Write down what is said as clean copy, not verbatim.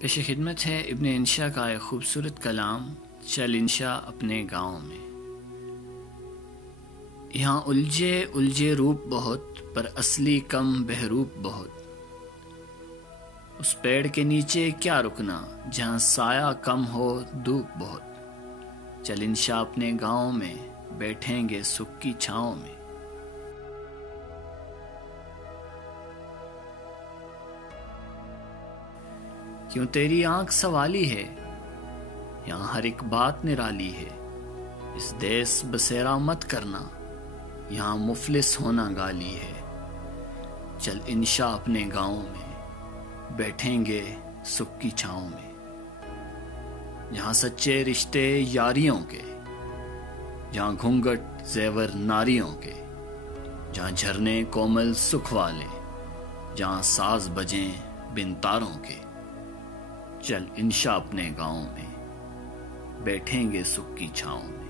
पेश खिदमत है इब्न इंशा का एक खूबसूरत कलाम, चल इंशा अपने गाँव में। यहाँ उलझे उलझे रूप बहुत, पर असली कम बहरूप बहुत। उस पेड़ के नीचे क्या रुकना, जहाँ साया कम हो धूप बहुत। चल इंशा अपने गाँव में, बैठेंगे सुख की छाँव में। क्यों तेरी आंख सवाली है, यहाँ हर एक बात निराली है। इस देश बसेरा मत करना, यहाँ मुफलिस होना गाली है। चल इंशा अपने गाँव में, बैठेंगे सुख की छाँव में। जहाँ सच्चे रिश्ते यारियों के, जहाँ घूंघट जेवर नारियों के, जहाँ झरने कोमल सुख वाले, जहाँ साज बजें बिन तारों के। चल इंशा अपने गाँव में, बैठेंगे सुख की छाँव में।